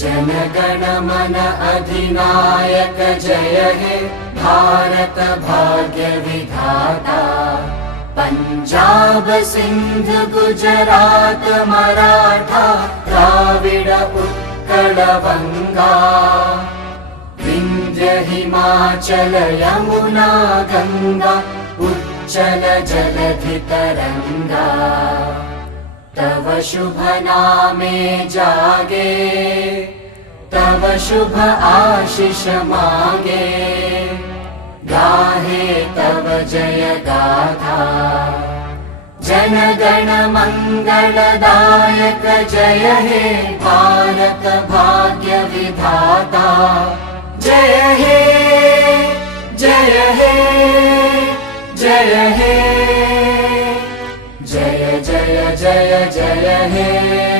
जनगण मन अधिनायक जय हे भारत भाग्य विधाता। पंजाब सिंध गुजरात मराठा द्राविड उत्कल बंगा। विंध्य हिमाचल यमुना गंगा उच्चल जलधि तरंगा। तव शुभ नामे जागे तव शुभ आशीष मांगे। गाहे तव जय गाथा जनगण मंगलदायक जय हे भारत भाग्य विधाता। जय हे जय हे जय हे जय जय जय जय हे।